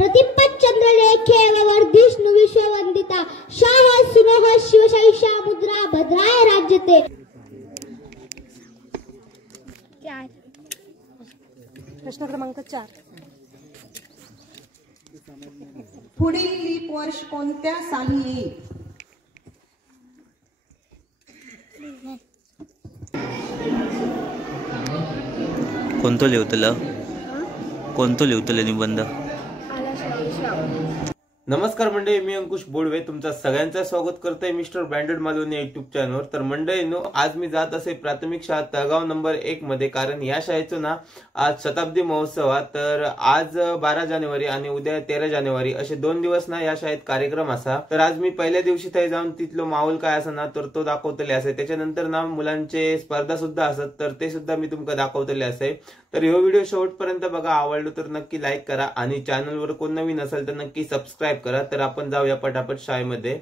प्रतिपच्चंद्र लेखे व वर्धिष्णु विश्ववंदिता शाह सुनोह शिवशाही मुद्रा भद्राय राज्यते। प्रश्न क्रमांक 4. पुढील लीप वर्ष कोणत्या साली येईल? कोणतं लिहतलं निबंध? नमस्कार मंडळी, मी अंकुश बोडवे तुमचं सगळ्यांचं स्वागत करतोय मिस्टर ब्रँडेड मालवणी युट्यूब चॅनलवर। तर मंडळींनो, आज मी जात असे प्राथमिक शाळा तळगाव नंबर 1 मध्ये, कारण या शाळेचं ना आज शताब्दी महोत्सव। तर आज 12 जानेवारी आणि उद्या 13 जानेवारी असे 2 दिवस ना या शाळेत कार्यक्रम असा। तर आज मी पहिल्या दिवशी थंय जाऊन तिथलो माहोल काय असा ना तर तो दाखवतले असे। त्याच्यानंतर ना मुलांचे स्पर्धा सुद्धा असत, तर ते सुद्धा मी तुमका दाखवतले असे। तर ह्यो व्हिडिओ शेवटपर्यंत बघा, आवडलो तर नक्की लाईक करा आणि चॅनलवर कोण नवीन असेल तर नक्की सबस्क्राईब करा। तर आपण जाऊया पटापट शाळेमध्ये।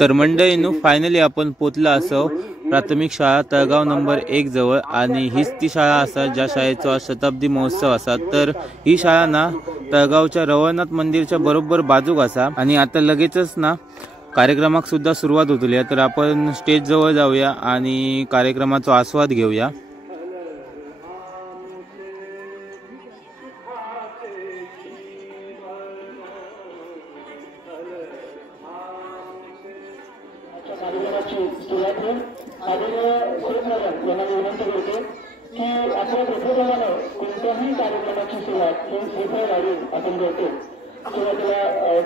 तर मंडळींनो, फायनली आपण पोचलो असो प्राथमिक शाळा तळगाव नंबर 1 जवळ, आणि हीच ती शाळा असा ज्या शाळेचा आज शताब्दी महोत्सव असा। तर ही शाळा ना तळगावच्या रवळनाथ मंदिरच्या बरोबर बाजूक असा, आणि आता लगेचच ना कार्यक्रमाक सुद्धा सुरुवात होतली। तर आपण स्टेज जवळ जाऊया आणि कार्यक्रमाचा आस्वाद घेऊया। कोणत्याही कार्यक्रमाची सुरुवात ही श्रीफळ वाढून आपण करतो। सुरुवातीला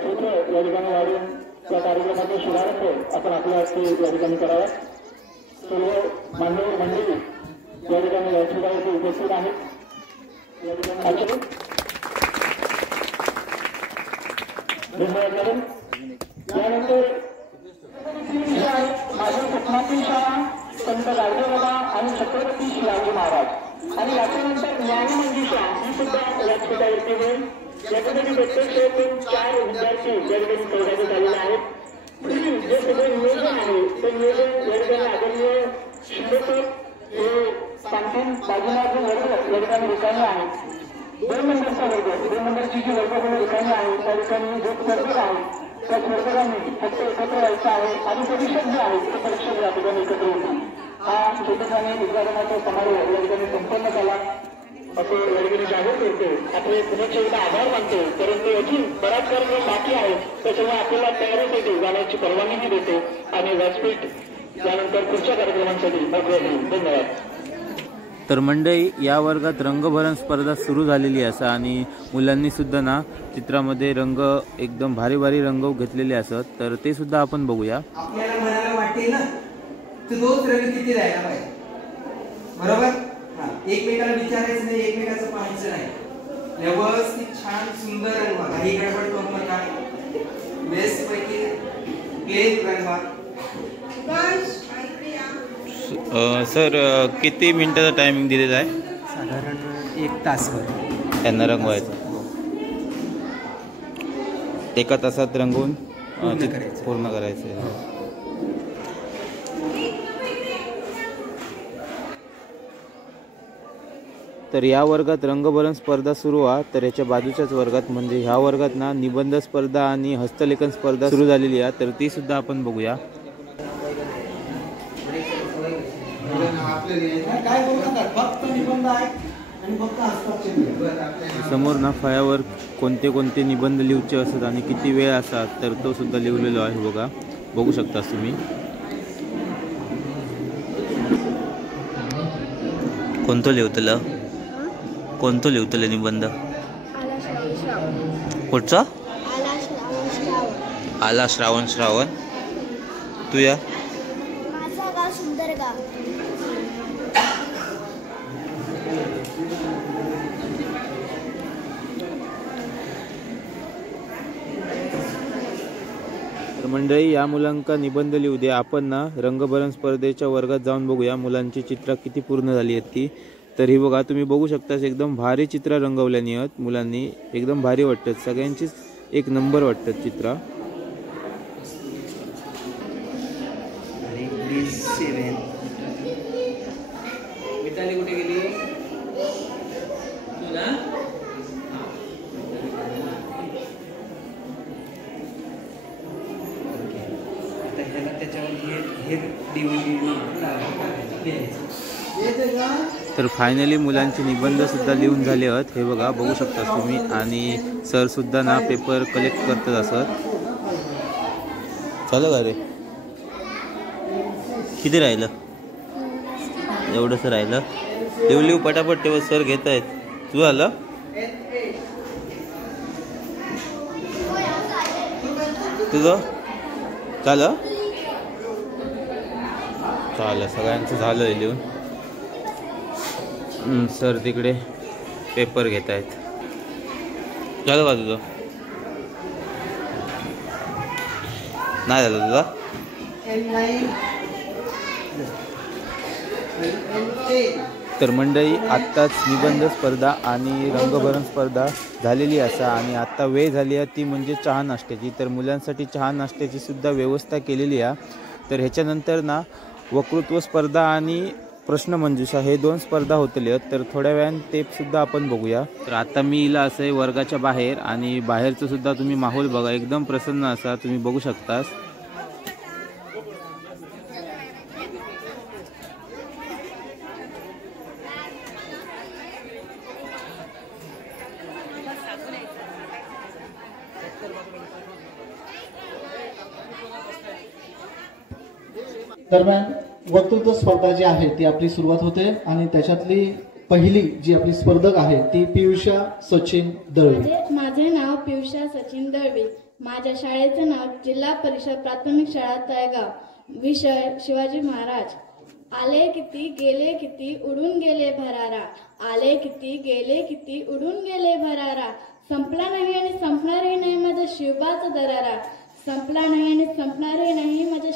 श्रीफळ या ठिकाणी वाढून त्या कार्यक्रमाचा शुभारंभ आपण आपल्या हस्ते या ठिकाणी करावा। सर्व मान्यवर मंडळी या ठिकाणी व्यासपीठावरती उपस्थित आहेत। या ठिकाणी धन्यवाद करून यानंतर माझ्या स्वप्नातील शाळा संत गाडगेबाबा आणि छत्रपती शिवाजी महाराज, आणि याच्यानंतर ज्ञानमंजुषा ही सुद्धा व्यासपीठावरती होईल। याच्यासाठी प्रत्यक्ष 4 विद्यार्थी या ठिकाणी सहभागी झालेले आहेत। जे सगळे नियोजन आहे ते नियोजन या ठिकाणी आदरणीय शिंदेकर हे सांगतील। बाजूला जो वर्ग या ठिकाणी रिकामी आहे, 2 नंबरचा वर्ग, 2 नंबरची जी वर्ग रिकामी आहे त्या ठिकाणी जो स्पर्धक आहे त्या स्पर्धकांनी फक्त एकत्र व्हायचं आहे, आणि परीक्षक जे आहे ते परीक्षक या ठिकाणी एकत्र होतील। हा छोटेखानी उद्घाटनाचा समारोह या ठिकाणी संपन्न झाला असं या ठिकाणी जाहीर करतो। आपले पुण्याचे एकदा आभार मानतो, परंतु अजून बराच कार्यक्रम बाकी आहे, त्याच्यामुळे आपल्याला तयारीसाठी जाण्याची परवानगी देतो आणि व्यासपीठ त्यानंतर पुढच्या कार्यक्रमांसाठी मोकळं होईल। धन्यवाद। तर मंडळी, या वर्गात रंगभरण स्पर्धा सुरू झालेली असा, आणि मुलांनी सुद्धा ना चित्रामध्ये रंग एकदम भारी भारी रंग घेतलेले असत। तर ते सुद्धा आपण बघूया। आपल्याला म्हणायला वाटते ना तर तोच रंग किती राहिला पाहिजे, बरोबर? एकमेकाला विचारायचं नाही, एकमेकाचं पाहायचं नाही, व्यवस्थित छान सुंदर रंग, काही गडबड करू नका, बेस्ट पैकी प्लेन रंगवा। सर, किती मिनिटाचा टायमिंग दिलेला आहे? साधारण 1 तासभर त्यांना रंगवायचं। 1 तासात रंगवून पूर्ण करायचं। तर या वर्गात रंगभरण स्पर्धा सुरू आहे। तर याच्या बाजूच्याच वर्गात म्हणजे ह्या वर्गात ना निबंध स्पर्धा आणि हस्तलेखन स्पर्धा सुरू झालेली आहे। तर ती सुद्धा आपण बघूया। समोर ना फळ्यावर कोणते कोणते निबंध लिहूचे असतात आणि किती वेळ असतात तर तो सुद्धा लिहिलेलो आहे, बघा, बघू शकता तुम्ही। कोणतं लिहतलं निबंध? कुठचा? आला श्रावण श्रावण। तू या? माझा गाव सुंदर गाव। तर मंडळी, या मुलांका निबंध लिहू दे। आपण ना रंगभरण स्पर्धेच्या वर्गात जाऊन बघूया मुलांची चित्र किती पूर्ण झाली आहेत ती। तर ही बघा, तुम्ही बघू शकता एकदम भारी चित्र रंगवल्यानी आहेत मुलांनी, एकदम भारी वाटतात, सगळ्यांचीच 1 नंबर वाटतात चित्र। मिताली कुठे गेली? त्याला त्याच्यावर हे DVD तर फायनली मुलांचे निबंध सुद्धा लिहून झाले आहेत, हे बघा बघू शकता तुम्ही. आणि सर सुद्धा ना पेपर कलेक्ट करतात असत. चालू का रे? किती राहिलं? एवढंच राहिलं. लिहू पटापट तेव्हा सर घेत आहेत. तू आलं तुझं? चालं सगळ्यांचं झालं लिहून. सर तिकडे पेपर घेत आहेत. झालं का तुझं? नाही झालं तुझा? तर मंडळी आत्ताच निबंध स्पर्धा आणि रंगभरण स्पर्धा झालेली असा आणि आत्ता वेळ झाली आहे ती म्हणजे चहा नाश्त्याची. तर मुलांसाठी चहा नाश्त्याची सुद्धा व्यवस्था केलेली आहे. तर ह्याच्यानंतर ना वक्तृत्व स्पर्धा आणि प्रश्नमंजुषा हे 2 स्पर्धा होतल्या आहेत. तर थोड्या वेळाने ते सुद्धा आपण बघूया. तर आता मी इला असं आहे वर्गाच्या बाहेर आणि बाहेरचं सुद्धा तुम्ही माहोल बघा, एकदम प्रसन्न असा तुम्ही बघू शकता. दरम्यान वक्तृत्व स्पर्धा जी आहे ती आपली सुरुवात होते आणि त्याच्यातली पहिली जी आपली स्पर्धक आहे ती पियुषा सचिन दळवे. माझे नाव पियुषा सचिन दळवे. माझ्या शाळेचं नाव जिल्हा परिषद प्राथमिक शाळा तळगाव. विषय शिवाजी महाराज. आले किती गेले किती उडून गेले भरारा. आले किती गेले किती उडून गेले भरारा. संपला नाही आणि संपणारही नाही माझा शिवबाचा दरारा. संपला नाही आणि संपणारही नाही माझा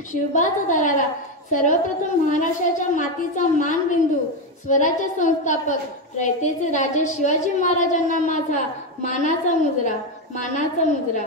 शिवबाचा दरारा. सर्वप्रथम महाराष्ट्राच्या मातीचा मानबिंदू स्वराज्य संस्थापक रयतेचे राजे शिवाजी महाराजांना माझा मानाचा मुजरा.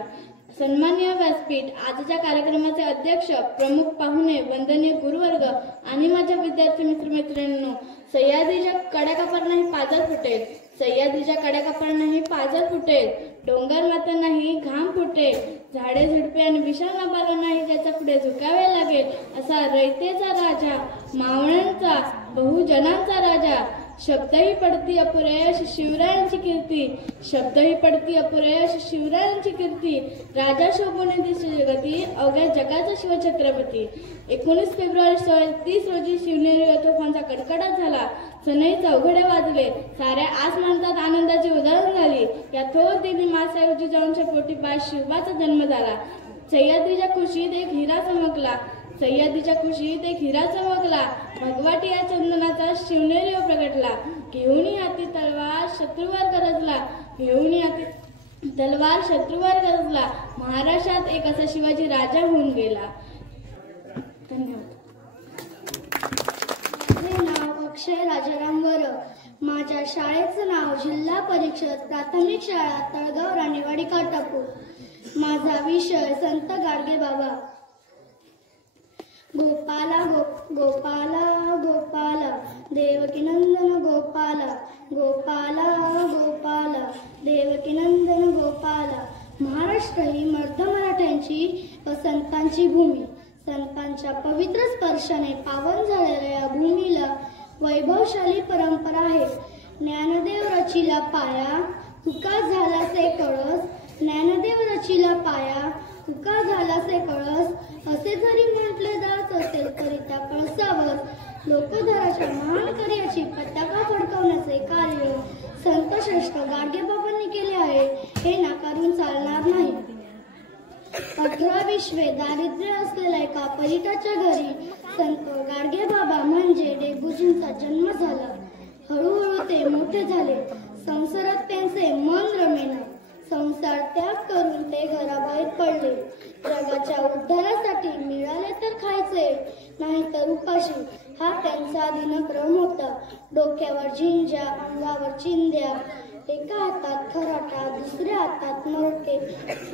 सन्माननीय व्यासपीठ, आजच्या कार्यक्रमाचे अध्यक्ष, प्रमुख पाहुणे, वंदनीय गुरुवर्ग आणि माझ्या विद्यार्थी मित्रमैत्रिणींनो, सह्याद्रीच्या कड्याकापांनाही पाजर फुटेल. सह्याद्रीच्या कड्याकापांनाही पाजर फुटेल. डोंगर मातांनाही घाम फुटेल. झाडे झुडपे आणि विशाल नभारांनाही त्याच्या पुढे झुकावे लागेल असा रयतेचा राजा, मावळ्यांचा बहुजनांचा राजा. शब्दही पडती अपुरेश शिवरायांची कीर्ती. शब्दही पडती अपुरेश शिवरायांची कीर्ती. राजा शोभून दिसते जगती अवघ्या जगाचा शिवछत्रपती. 19 फेब्रुवारी 1630 रोजी शिवनेरी तोफांचा कडकडाट झाला. सनई चौघडे वाजले. साऱ्या आस म्हणतात आनंदाची उधळण झाली. या थोर दिनी मासाहेब जिजाऊंच्या पोटी बाळ शिवबाचा जन्म झाला. सह्याद्रीच्या कुशीत एक हिरा चमकला. सह्याद्रीच्या कुशीत एक हिरा चमकला. भगवाटी या चंदनाचा शिवनेरी प्रगटला. घेऊन हाती तलवार शत्रूवर गरजला. घेऊन हाती तलवार शत्रूवर गरजला. महाराष्ट्रात एक असा शिवाजी राजा होऊन गेला. धन्यवाद. माझे नाव अक्षय राजाराम वरक. माझ्या शाळेचं नाव जिल्हा परिषद प्राथमिक शाळा तळगाव राणेवाडी काटापूर. माझा विषय संत गाडगे बाबा. गोपाला गोपाला गोपाला देवकी नंदन गोपाला. गोपाला गोपाला देवकी नंदन गोपाला. महाराष्ट्र ही मर्द मराठ्यांची व संतांची भूमी. संतांच्या पवित्र स्पर्शाने पावन झालेल्या या भूमीला वैभवशाली परंपरा आहे. ज्ञानदेव रचिला पाया तुका झालासे कळस. ज्ञानदेव रचिला पाया तुका झालासे कळस. असे जरी म्हटले जात असेल तरी त्या कळसावर लोकधराच्या महान कार्याची पताका फडकवण्याचे कार्य संतश्रेष्ठ गाडगेबाबांनी केले आहे हे नाकारून चालणार नाही. 18 विश्वे दारिद्र्य असलेल्या एका परीटाच्या घरी संत गाडगेबाबा म्हणजे डेबुजींचा जन्म झाला. हळूहळू ते मोठे झाले. संसारात त्यांचे मन रमेना. संसार त्याग करून ते घराबाहेर पडले. जगाच्या उद्धारासाठी मिळाले तर खायचे नाही तर उपाशी हा त्यांचा दिनक्रम होता. डोक्यावर झिंज्या, अंगावर चिंध्या, एका हातात खराटा दुसऱ्या हातात मरोटे.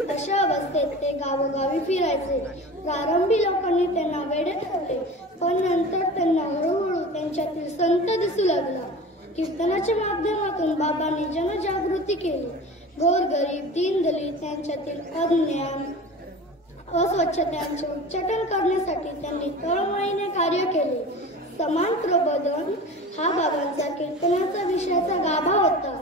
अशा अवस्थेत ते गावोगावी फिरायचे. प्रारंभी लोकांनी त्यांना वेडे ठरले, पण नंतर त्यांना हळूहळू त्यांच्यातील संत दिसू लागला. कीर्तनाच्या माध्यमातून बाबांनी जनजागृती केली. गोरगरीब, दीनदलित त्यांच्यातील अस्वच्छतांचे उच्चाटन करण्यासाठी त्यांनी तळमळीने कार्य केले. समान प्रबोधन हा बाबांचा कीर्तनाचा विषयाचा गाभा होता.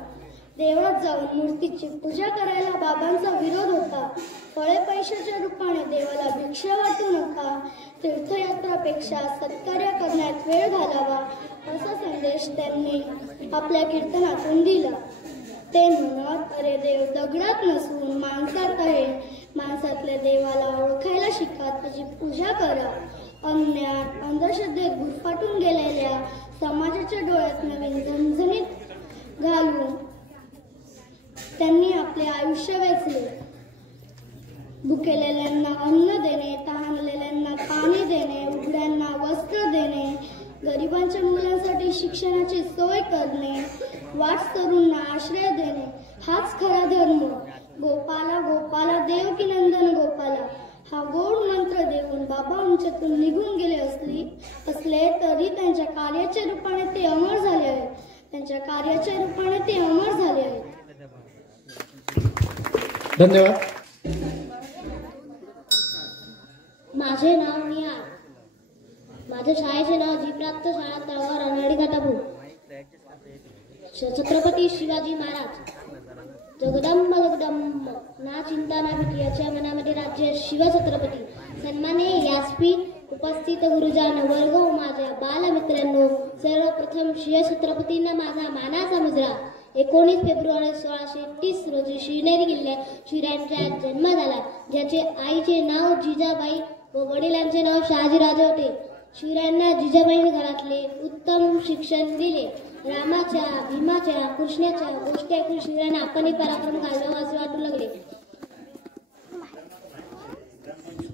देवळात जाऊन मूर्तीची पूजा करायला बाबांचा विरोध होता. फळे पैशाच्या रूपाने देवाला भिक्षा वाटू नका, तीर्थयात्रापेक्षा सत्कार्य करण्यात वेळ घालावा असा संदेश त्यांनी आपल्या कीर्तनातून दिला. ते म्हणत, अरे देव दगडात नसून माणसात आहे, माणसातल्या देवाला ओळखायला शिका, त्याची पूजा करा. अज्ञान अंधश्रद्धेत गुरफाटून गेलेल्या समाजाच्या डोळ्यात नवीन झणझणीत घालून त्यांनी आपले आयुष्य वेचले. भुकेलेल्यांना अन्न देणे, तहानलेल्यांना पाणी देणे, उघड्यांना वस्त्र देणे, गरिबांच्या मुलांसाठी शिक्षणाची सोय करणे, वाट तरुणांना आश्रय देणे हाच खरा धर्म. गोपाला गोपाला देवकी नंदन गोपाला हा गोड मंत्र देऊन बाबा आमच्यातून निघून गेले असले तरी त्यांच्या कार्याच्या रूपाने ते अमर झाले आहेत. त्यांच्या कार्याच्या रूपाने ते अमर झाले आहेत. धन्यवाद. माझे नाव निहार. माझ्या शाळेचे नाव जीप्राप्त शाळा तळगाव रानवाडी घाटापूर. छत्रपती शिवाजी महाराज. जगदंब जगदंब ना चिंता ना भीती याच्या मनामध्ये राज्य शिवछत्रपती. सन्माननीय व्यासपीठ उपस्थित गुरुजन वर्ग व माझ्या बालमित्रांनो, सर्वप्रथम शिवछत्रपतींना माझा मानाचा मुजरा. 19 फेब्रुवारी 1630 रोजी शिवनेरी किल्ल्यात शिवरायांचा जन्म झाला, ज्याचे आईचे नाव जिजाबाई व वडिलांचे नाव शहाजीराजे होते. शिवरायांना जिजाबाईंनी घरातले उत्तम शिक्षण दिले. रामाच्या, भीमाच्या, कृष्णाच्या गोष्टी ऐकून शिवरायांना आपणही पराक्रम घालवावा असे वाटू लागले.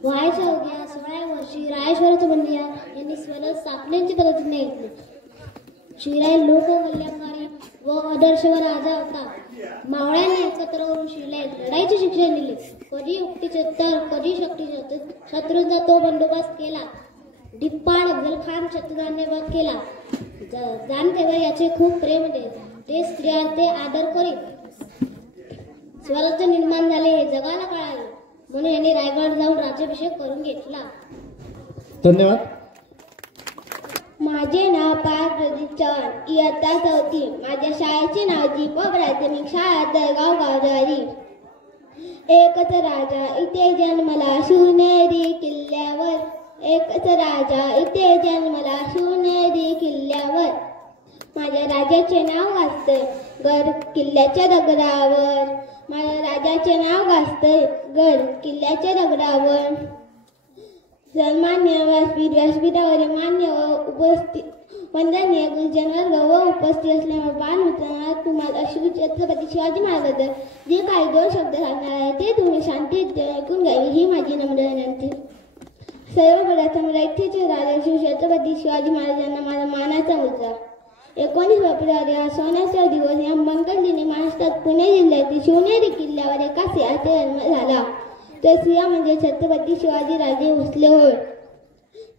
वयाच्या अवघ्या 16 वर्षी रायश्वराचे बंडिया यांनी स्वतः स्थापनेची प्रतिज्ञा घेतली. शिवराय लोककल्याणकारी व आदर्शवर राजा होता. मावळ्यांना एकत्र करून शिवराय लढाईचे शिक्षण दिले. कधी युक्तीचे तर कधी शक्तीचे. शत्रूंचा तो बंदोबस्त केला. डिप्पाड अफजलखान शत्रूंनी वध केला. जाणतेवर याचे खूप प्रेम होते. ते स्त्रियांचे आदर करीत. स्वराज्य निर्माण झाले हे जगाला कळाले, म्हणून यांनी रायगड जाऊन राज्याभिषेक करून घेतला. धन्यवाद. माझे नाव पार्थ प्रदीप चव्हाण, इयत्ता 4थी. माझ्या शाळेचे नाव दीप प्राथमिक शाळा तळगाव गाववाडी. एकच राजा इथे जन्मला शिवनेरी किल्ल्यावर. एकच राजा इथे जन्मला शिवनेरी किल्ल्यावर. माझ्या राजाचे नाव गाजतंय गड किल्ल्याच्या दगडावर. माझ्या राजाचे नाव गाजतंय गड किल्ल्याच्या दगडावर. सन्मान्य व्यासपीठावर मान्य व उपस्थित वंदनीय गुरुजन वर्ग व उपस्थित असल्यामुळे बालमित्रांना तुम्हाला छत्रपती शिवाजी महाराजांबद्दल जे काही 2 शब्द सांगणार आहे ते तुम्ही शांतीत ऐकून घ्यावी ही माझी नम्र विनंती. सर्वप्रथम रयतेचे राजा छत्रपती शिवाजी महाराजांना माझा मानाचा मुजरा. 19 फेब्रुवारी हा सोन्याचा दिवस या मंगल दिनी महाराष्ट्रात पुणे जिल्ह्यातील शिवनेरी किल्ल्यावर एका सिंहाचा जन्म झाला. ते सिंह म्हणजे छत्रपती शिवाजी राजे भोसले होय.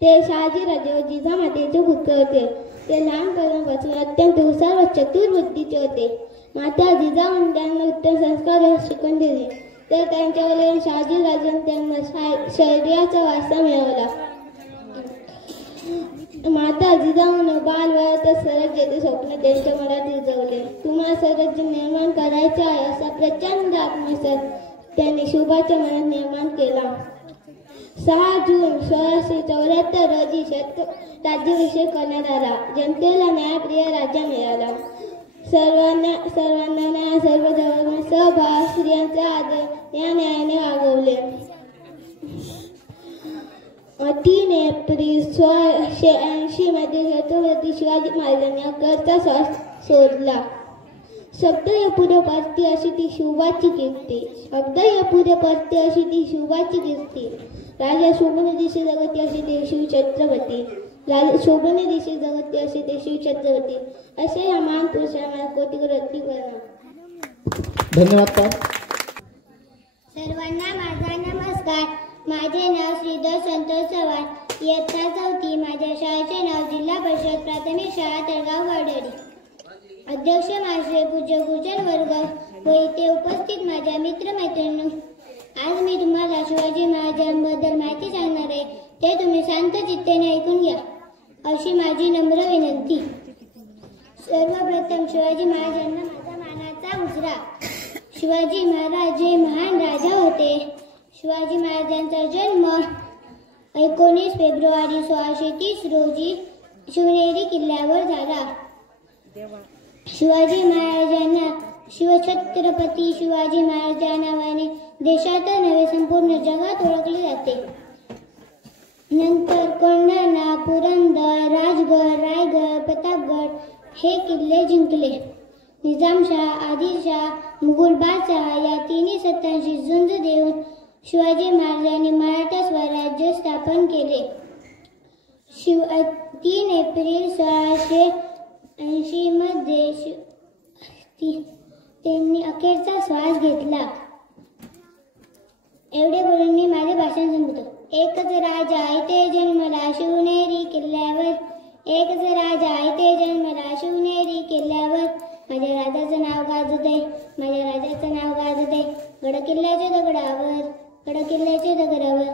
ते शहाजीराजे व जिजामातेचे पुत्र होते. ते लहानपणापासून अत्यंत हुशार व चतुर बुद्धीचे होते. माता जिजाऊन त्यांना उत्तम संस्कार शिकवून दिले. तर त्यांच्या वडील शहाजीराजांनी त्यांना शौर्याचा वारसा मिळवला. माता जिजाऊन बालवयातच स्वराज्याचे स्वप्न त्यांच्या मनात रुजवले. तुम्हाला स्वराज्य निर्माण करायचे आहे असा प्रचंड आत्मविश्वास त्यांनी शिवबाच्या मनात निर्माण केला. 6 जून 1674 रोजी राज्याभिषेक करण्यात आला. जनतेला न्यायप्रिय राजा मिळाला. सर्वांना न्याय, सर्व धर्म, सहभाग, स्त्रियांचा आदर या न्यायाने वागवले. 3 एप्रिल 1680 मध्ये छत्रपती शिवाजी महाराजांनी अखेरचा श्वास सोडला. शब्द या पुढे परती अशी ती शिवबाची कीर्ती. शब्द या पुढे परती अशी ती शिवबाची कीर्ती. राजा शोभने दिशे जगती अशी ते शिवछत्रपती. राजा शोभने दिशे जगती अशी ते शिवछत्रपती. असे या महान पुरुषांना कोटी कोटी प्रणाम. धन्यवाद. सर्वांना माझा नमस्कार. माझे नाव श्रीधर संतोष चव्हाण, इयत्ता 4थी. माझ्या शाळेचे नाव जिल्हा परिषद प्राथमिक शाळा तळगाव गावडेवाडी. अध्यक्ष महाशय, पूज्य गुरुजन वर्ग व इथे उपस्थित माझ्या मित्रमैत्रिणींनो, आज मी तुम्हाला शिवाजी महाराजांबद्दल ते तुम्ही शांत चित्तेने ऐकून घ्या अशी माझी नम्र विनंती. सर्वप्रथम शिवाजी महाराजांना माझा मानाचा मुजरा. शिवाजी महाराज हे महान राजा होते. शिवाजी महाराजांचा जन्म 19 फेब्रुवारी 1630 रोजी शिवनेरी किल्ल्यावर झाला. शिवाजी महाराजांना शिवछत्रपती शिवाजी महाराज या नावाने देशात नव्हे संपूर्ण जगात ओळखले जाते. नंतर कोंढाणा, पुरंदर, राजगड, रायगड, प्रतापगड हे किल्ले जिंकले. निजामशाह, आदिलशाह, मुघल बादशाह या तिन्ही सत्तांशी झुंज देऊन शिवाजी महाराजांनी मराठा स्वराज्य स्थापन केले. 3 एप्रिल 1680 मध्ये त्यांनी अखेरचा श्वास घेतला. एवढे बोलून मी माझे भाषण संपवतो. एकच राजा इथे जन्मला शिवनेरी किल्ल्यावर. एकच राजा इथे जन्मला शिवनेरी किल्ल्यावर. माझ्या राजाचं नाव गाजते, माझ्या राजाचं नाव गाजते गड किल्ल्याच्या दगडावर, गड किल्ल्याच्या दगडावर.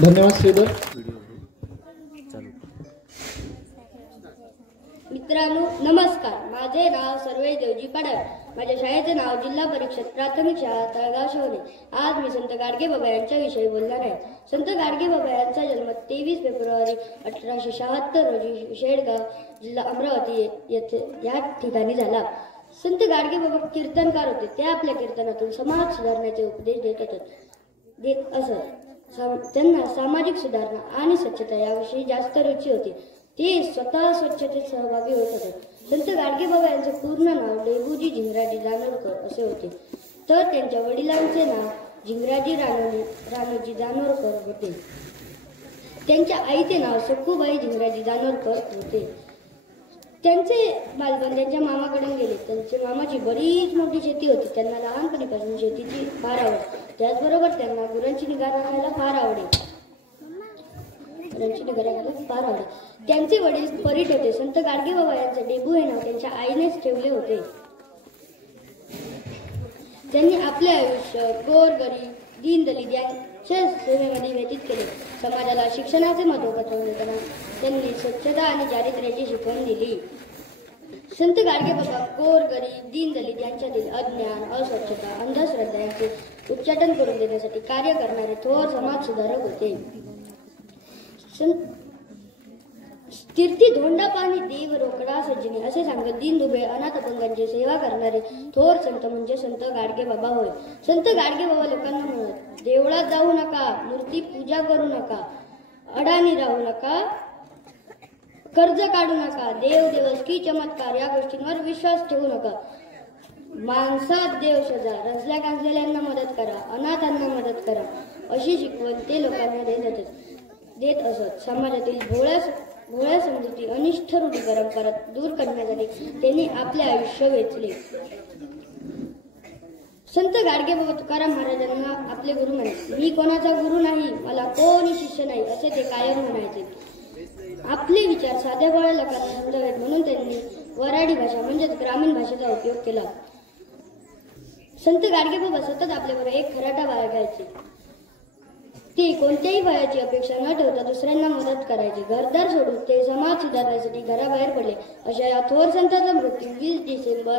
धन्यवाद श्रीधर. मित्रांनो नमस्कार. माझे नाव सर्वे देवजी पाडळ. माझ्या शाळेचे नाव जिल्हा परिषद प्राथमिक शाळा तळगाव शहाणे. आज मी संत गाडगे बाबा यांच्याविषयी बोलणार आहे. संत गाडगे बाबा यांचा जन्म 23 फेब्रुवारी 1876 रोजी शेडगाव जिल्हा अमरावती येथे या ठिकाणी झाला. संत गाडगे बाबा कीर्तनकार होते. ते आपल्या कीर्तनातून समाज सुधारण्याचे उपदेश देत असत. त्यांना सामाजिक सुधारणा आणि स्वच्छता याविषयी जास्त रुची होती. ते स्वतः स्वच्छतेत सहभागी होत होते. संत गाडगे बाबा यांचे पूर्ण नाव डेबूजी झिंगराजी जानोरकर असे होते, तर त्यांच्या वडिलांचे नाव झिंगराजी राणोजी जानोरकर होते. त्यांच्या आईचे नाव सखूबाई झिंगराजी जानोरकर होते. त्यांचे बालपण त्यांच्या मामाकडे गेले. त्यांच्या मामाची बरीच मोठी शेती होती. त्यांना लहानपणीपासून शेतीची फार आवड. त्याचबरोबर त्यांना गुरांची निगा राखायला फार आवडे. त्यांचे वडील परीट होते. संत गाडगे बाबा यांचे डेबू हे नाव त्यांच्या आईनेच ठेवले होते. त्यांनी आपले आयुष्य गोरगरीब, दीनदलित यांच्या सेवेमध्ये व्यतीत केले. समाजाला शिक्षणाचे महत्त्व पटवून त्यांनी स्वच्छता आणि चारित्र्याची शिकवण दिली. संत गाडगे बाबा गोरगरीब, दीनदलित यांच्यातील अज्ञान, अस्वच्छता, अंधश्रद्धा यांचे उच्चाटन करून देण्यासाठी कार्य करणारे थोर समाज सुधारक होते. कीर्ती धोंडा पाणी देव रोकडा सज्जनी असे सांगत दीनदुबळे अनाथ अपंगांची सेवा करणारे थोर संत म्हणजे संत गाडगे बाबा होय. संत गाडगे बाबा लोकांना म्हणत, देवळात जाऊ नका, मूर्ती पूजा करू नका, अडाणी राहू नका, कर्ज काढू नका, देव देवस्की चमत्कार या गोष्टींवर विश्वास ठेवू नका, माणसात देव सजा, रजल्या गांजलेल्यांना मदत करा, अनाथांना मदत करा अशी शिकवण ते लोकांना देत असत. समाजातील भोळ्या समजुती, अनिष्ठ रूढी परंपरा दूर करण्यासाठी त्यांनी आपले आयुष्य वेचले. संत गाडगे बाबा तुकाराम महाराजांना आपले गुरु म्हणाले. मी कोणाचा गुरु नाही, मला कोणी शिष्य नाही असे ते कायम म्हणायचे. आपले विचार साध्या भोळ्या लोकांना समजावेत म्हणून त्यांनी वऱ्हाडी भाषा म्हणजेच ग्रामीण भाषेचा उपयोग केला. संत गाडगे बाबा सतत आपल्याबरोबर एक खराटा बाळगायचे. ते कोणत्याही वयाची अपेक्षा न ठेवता दुसऱ्यांना मदत करायची. घरदार सोडून ते समाज सुधारण्यासाठी घराबाहेर पडले. अशा या थोर संतांचा मृत्यू 20 डिसेंबर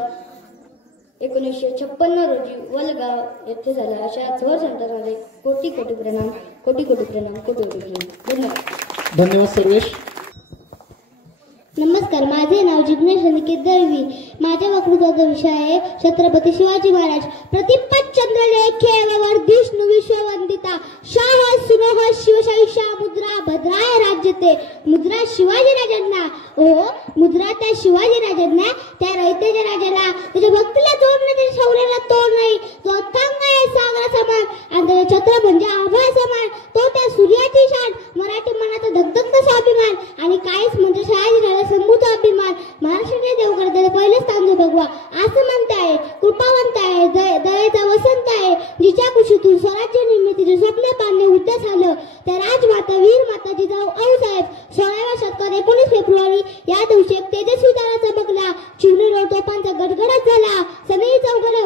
1956 रोजी वलगाव येथे झाला. अशा थोर संतांमध्ये कोटी कोटी प्रणाम, कोटी कोटी प्रणाम, कोटी कोटी प्रणाम. धन्यवाद. धन्यवाद सर्वेश. नमस्कार. माझे नाव जिग्नेश अनिकेत दळवी. माझ्या वक्तृत्वाचा विषय आहे छत्रपती शिवाजी महाराज. प्रतिपत चंद्रलेखे वर्धिष्णु विश्ववंदिता शाह सुनोह शिवशाही मुद्रा भद्राय राज्यते. मुद्रा शिवाजी राजांना, मुद्रा त्या शिवाजी राजांना, त्या रयतेच्या राजाला, त्याच्या भक्तीला तोड नाही, त्याच्या शौर्याला तोड नाही. तो अथांग आहे सागरा समान आणि त्याचे छत्र म्हणजे आभा समान. तो त्या सूर्याची शान, मराठी मनाचा धगधगता स्वाभिमान आणि काहीच म्हणजे शहाजी राजा संभूत अभिमान. महाराष्ट्राने देव करता पहिले स्थान जो भगवा असं म्हणताय. कृपावंत आहे, दयेचा वसंत आहे, जिच्या कुशीतून स्वराज्य निर्मितीचे स्वप्न पाडणे उद्यास आलं. त्या राजमाता वीर माता जिजाऊ आऊसाहेब 16व्या शतकात 19 फेब्रुवारी या दिवशी एक तेजस्वी तारा चमकला. चिवणी रोड तोफांचा गडगडाट झाला. सनई चौकाला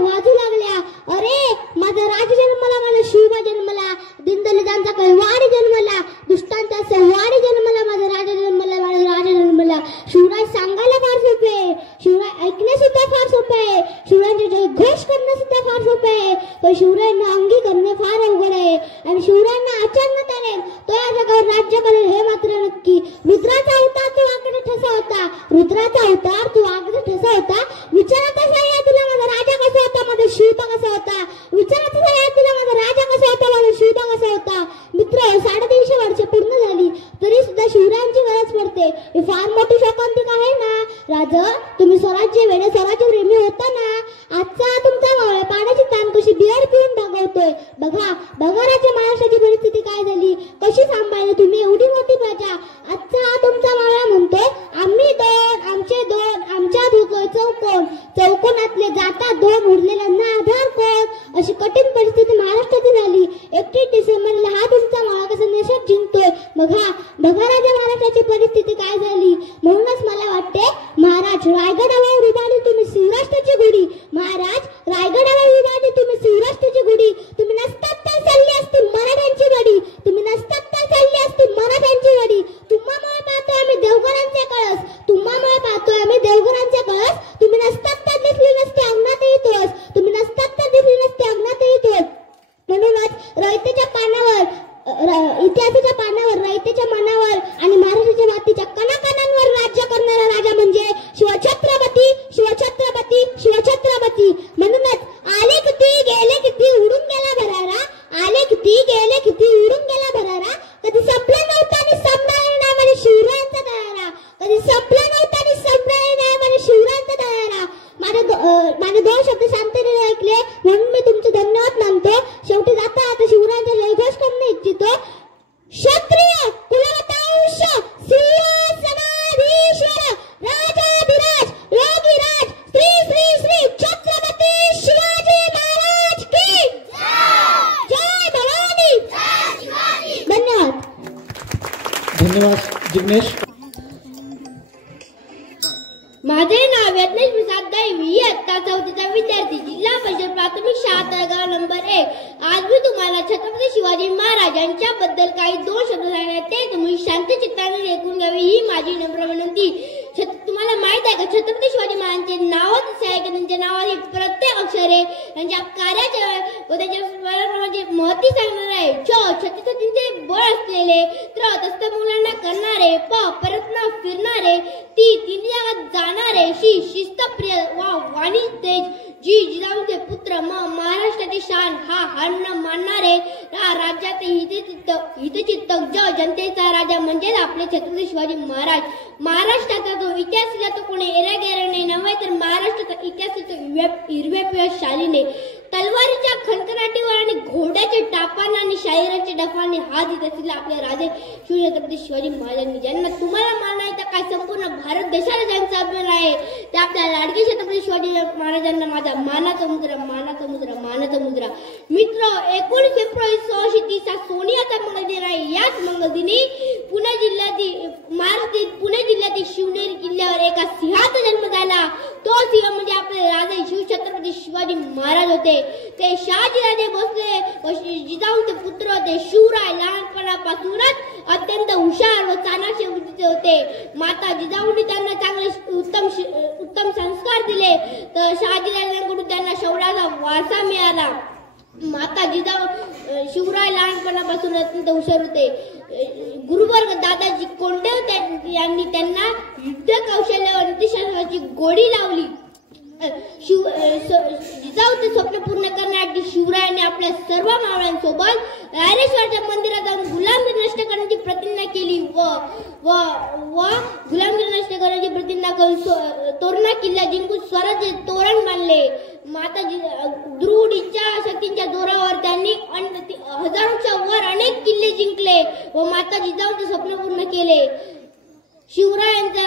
घोष करणं सुद्धा फार सोपं आहे, पण शिवरायांना अंगी करणं फार अवघड आहे. आणि शिवरायांना अचानक तो या जगावर राज्य करेल हे मात्र नक्की. रुद्राचा अवतार तो आकडे ठसा होता, रुद्राचा अवतार तो आकडे ठसा होता. विचाराचा साह्यातीला माझा राजा कसा होता, माझा शिवबा कसा होता. विचाराचा साह्यातीला माझा राजा कसा होता, माझा शिवबा कसा होता. मित्र, 350 वर्ष पूर्ण झाली तरी सुद्धा शिवरायांची गरज पडते. ही फार मोठी शोकांतिका आहे ना. राजा, तुम्ही स्वराज्य वेळे स्वराज्य प्रेमी होता ना. आजचा तुमचा मावळा पाण्याची ताण कशी बिअर पिऊन दाखवतोय. बघा राजा, महाराष्ट्राची परिस्थिती काय झाली, कशी सांभाळली तुम्ही एवढी मोठी प्रजा. आजचा तुमचा मावळा म्हणतो आम्ही दोन, आमचे दोन, आमच्या धुकोय चौकोन, चौकोनातले जाता दोन, उरलेल्यांना आधार कोण. अशी कठीण परिस्थिती महाराष्ट्राची झाली. 31 डिसेंबरला हा तुमचा मावळा कसा निषेध जिंकतोय. बघा राजा, महाराष्ट्राची परिस्थिती काय झाली. म्हणूनच मला वाटते महाराज, रायगडावर उभारली तुम्ही शिवराष्ट्राची गुढी. महाराज, रायगडावर उभारली तुम्ही शिवराष्ट्राची गुढी. तुम्ही नसतात तर चालली असती मराठ्यांची गडी. तुम्ही नसतात तर चालली असती मराठ्यांची गडी. तुम्हामुळे पाहतोय आम्ही देवघरांचे कळस, तुम्हामुळे पाहतोय आम्ही देवघरांचे कळस. तुम्ही नसतात तर दिसली नसते अंगणातही तोच, तुम्ही नसतात तर दिसली नसते अंगणातही तोच. म्हणूनच रयतेच्या पानावर, इतिहासाच्या पानावर, रयतेच्या मनावर आणि महाराष्ट्राच्या मातीच्या कणाकणांवर राज्य करणारा राजा म्हणजे शिवछत्रपती, शिवछत्रपती, शिवछत्रपती. म्हणूनच आले किती गेले किती उडून गेला भरारा, आले किती गेले किती उडून गेला भरारा. कधी संपला नव्हता आणि संपणार नाही म्हणजे शिवरायांचा दरारा. कधी संपला नव्हता आणि संपणार नाही म्हणजे शिवरायांचा दरारा. माझे 2 शब्द शांततेने ऐकले म्हणून मी तुमचे धन्यवाद मानतो. शेवटी जाता आता शिवरायांचा जयघोष करणं इच्छितो. क्षत्रिय कुलवंश सिंहासनाधीश्वर राजाधिराज योगीराज श्री श्री श्री छत्रपती शिवाजी महाराज की जय भवानी. धन्यवाद. धन्यवाद जिग्नेश. माझे नाव यज्ञेश प्रसाद दैवी, इयत्ता 4वीचा विद्यार्थी, जिल्हा परिषद प्राथमिक शाळा तळगाव नंबर 1. आज मी तुम्हाला छत्रपती शिवाजी महाराजांच्या बद्दल काही 2 शब्द सांगणार, ते तुम्ही शांत चित्ताने ऐकून घ्यावे ही माझी नम्र विनंती. तुम्हाला माहित आहे का, छत्रपती शिवाजी महाराजांचे नावच असे आहे की त्यांच्या नावाची प्रत्येक अक्षरे त्यांच्या कार्याच्या व त्यांच्या महती सांगणार आहे. छत्रपतींचे बळ असलेले, त्रस्त मुलांना करणारे, परत न फिरणारे, तीन जगात जाणारे, शिस्तप्रिय वाणी तेज, जिजाऊचे पुत्र, महाराष्ट्राची शान, हा हन्न मानणारे, राज्याचे हितचिंतक, जनतेचा राजा म्हणजेच आपले छत्रपती शिवाजी महाराज. महाराष्ट्राचा जो इतिहास लिहिला तो कोणी एरागेराने नव्हे तर महाराष्ट्राचा इतिहास हिरव्या शालीने, तलवारीच्या खणखणाटीवर आणि घोड्याच्या टापांना आणि शाहिरांच्या डफाने हात देत असलेले आपले राजे छत्रपती शिवाजी महाराजांनी, ज्यांना तुम्हाला मानाय तर काय संपूर्ण भारत देशाला ज्यांचा अभिमान आहे, त्या आपल्या लाडके छत्रपती शिवाजी महाराजांना माझा मानाचा मुद्रा, मानाचा मुद्रा, मानाचा मुद्रा. मित्र, 19 फेब्रुवारी 1630 हा सोनियाचा मंगळदिन आहे. याच मंगळदिनी पुणे जिल्ह्यातील शिवनेरी किल्ल्यावर एका सिंहाचा जन्म झाला. तो सिंह म्हणजे आपले राजे शिवछत्रपती शिवाजी महाराज होते. ते शहाजीराजे भोसले व जिजाऊचे पुत्र होते. शिवराय लहानपणापासूनच अत्यंत हुशार व चाणाक्ष बुद्धीचे होते. माता जिजाऊंनी त्यांना चांगले उत्तम संस्कार दिले तर शहाजीराजांकडून त्यांना शौर्याचा वारसा मिळाला. माता जिजाऊ शिवराय लहानपणापासून अत्यंत हुशार होते. गुरुवर्ग दादाजी कोंडदेव यांनी त्यांना युद्ध कौशल्य व नीतिशास्त्राची गोडी लावली. जिजाऊचे स्वप्न पूर्ण करण्यासाठी शिवरायांनी आपल्या सर्व मावळ्यांसोबत रायरेश्वरच्या मंदिरात जाऊन गुलामगिरी नष्ट करण्याची प्रतिज्ञा केली व गुलामगिरी नष्ट करण्याची प्रतिज्ञा करून तोरणा किल्ला जिंकून स्वराज्य तोरण बांधले. माता दृढ इच्छा शक्तींच्या जोरावर त्यांनी हजारोच्या वर अनेक किल्ले जिंकले व माता जिजाऊचे स्वप्न पूर्ण केले. शिवरायांचा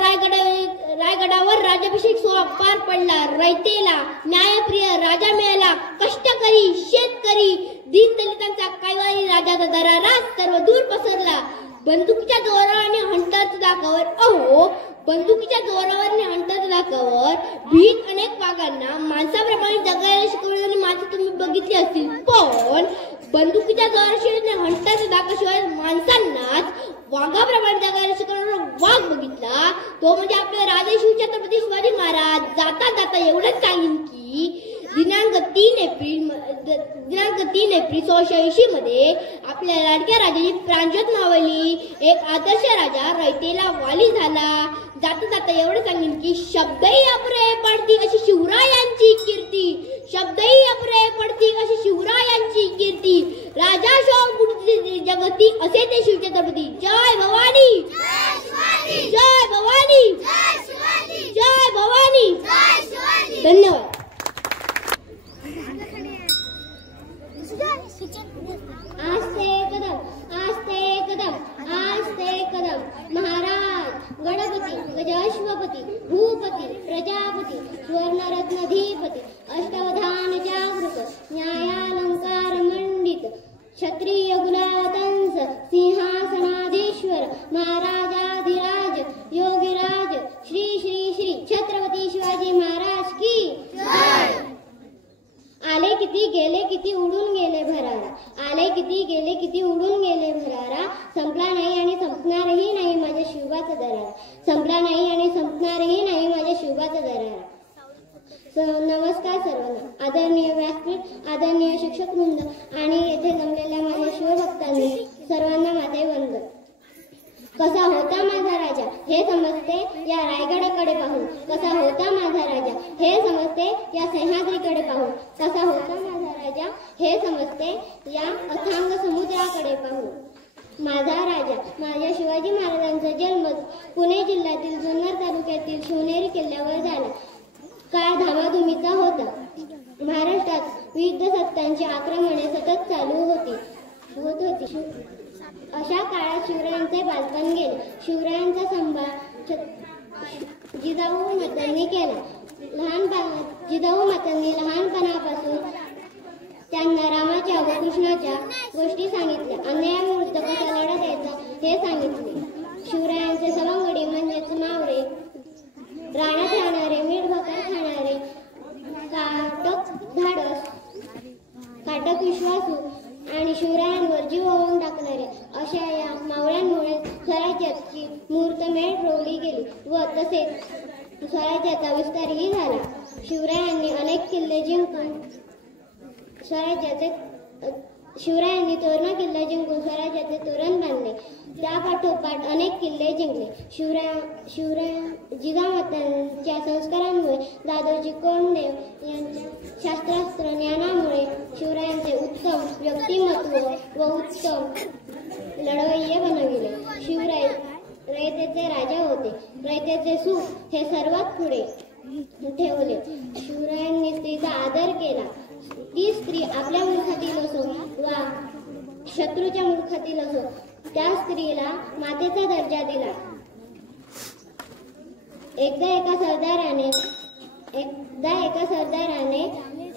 रायगडावर राज्याभिषेक सोहळा पार पडला. रयतेला न्यायप्रिय राजा मिळाला. कष्टकरी, शेतकरी, दीनदलितांचा कैवारी राजाचा दरारा सर्व दूर पसरला. बंदुकीच्या जोरावर आणि हंटरच्या दाखावर बंदुकीच्या जोरावर आणि हंटरच्या दाखावर भीत अनेक वाघांना माणसाप्रमाणे जगायला शिकवलेली माणसं तुम्ही बघितली असतील, पण बंदुकीच्या जोराशिवाय आणि हंटरच्या दाखाशिवाय माणसांनाच वाघाप्रमाणे जगायला शिकवणारा वाघ बघितला तो म्हणजे आपले राजे शिवछत्रपती शिवाजी महाराज. जाता जाता एवढंच सांगेन की दिनांक 3 एप्रिल 1680 मध्ये आपल्या लाडक्या राजाची प्राणज्योत मावळली. एक आदर्श राजा रयतेला वाली झाला. जाता जाता एवढं सांगेन की शब्दही अप्राय पडती अशी शिवरायांची कीर्ती. शब्दही अप्राय पडती अशी शिवरायांची कीर्ती. राजा शाहू जगती असे ते शिवछत्रपती. जय भवानी, जय भवानी, जय भवानी. धन्यवाद. आस्ते कदम, आस्ते कदम, आस्ते कदम. महाराज गणपती गजाश्वपती भूपती प्रजापती स्वर्णरत्नधीपती अष्टवधान जागृत न्यायालंकार मंडित क्षत्रिय गुलावतंस सिंहासनाधीश्वर महाराजाधिराज योगीराज श्री श्री श्री छत्रपती शिवाजी महाराज की जय. आले किती गेले किती उडून गेले भरारा. आले किती गेले किती उडून गेले भरारा. संपला नाही आणि संपणारही नाही माझ्या शिवबाचा दरारा. संपला नाही आणि संपणारही नाही माझ्या शिवबाचा दरारा. नमस्कार सर्वांना. आदरणीय व्यासपीठ, आदरणीय शिक्षक वृंद आणि येथे जमलेल्या माझ्या शिवभक्तांनी सर्वांना माझे वंदन. कसा होता माझा राजा हे समजते या रायगडाकडे पाहून. कसा होता माझा राजा हे समजते या सह्याद्रीकडे पाहून. कसा होता माझा राजा हे समजते या अथांग समुद्राकडे पाहून. माझा राजा माझ्या शिवाजी महाराजांचा जन्म पुणे जिल्ह्यातील जुन्नर तालुक्यातील शिवनेरी किल्ल्यावर झाला. काळ धामाधुमीचा होता. महाराष्ट्रात विविध सत्तांची आक्रमणे सतत चालू होत होती. अशा काळात शिवरायांचे बालपण गेले. शिवरायांचा सांभाळ जिजाऊ मातांनी केला. जिजाऊ मातांनी लहानपणापासून त्यांना रामाच्या व कृष्णाच्या गोष्टी सांगितल्या. अन्यायाविरुद्ध कसा लढा द्यायचा हे सांगितले. शिवरायांचे सवंगडी म्हणजेच मावळे, रानात राहणारे, मीठ भाकर खाणारे, काटक धाडस, काटक विश्वासू आणि शिवरायांवर जीव ओवाळून टाकणारे अशा या मावळ्यांमुळे स्वराज्याची मुहूर्तमेढ रोवली गेली व तसेच स्वराज्याचा विस्तारही झाला. शिवरायांनी अनेक किल्ले जिंकून शिवरायांनी तोरणा किल्ला जिंकून स्वराज्याचे तोरण बांधले. त्यापाठोपाठ अनेक किल्ले जिंकले. जिजामातांच्या संस्कारांमुळे, दादोजी कोंडदेव यांच्या शास्त्रास्त्र ज्ञानामुळे शिवरायांचे उत्तम व्यक्तिमत्व व उत्तम लढवय्ये बनविले. शिवराय रयतेचे राजा होते. रयतेचे सुख हे सर्वात पुढे ठेवले. शिवरायांनी स्त्रीचा आदर केला. ती स्त्री आपल्या मुखातील असो वा शत्रूच्या मुखातील असो त्या स्त्रीला मातेचा दर्जा दिला. एकदा एका सरदाराने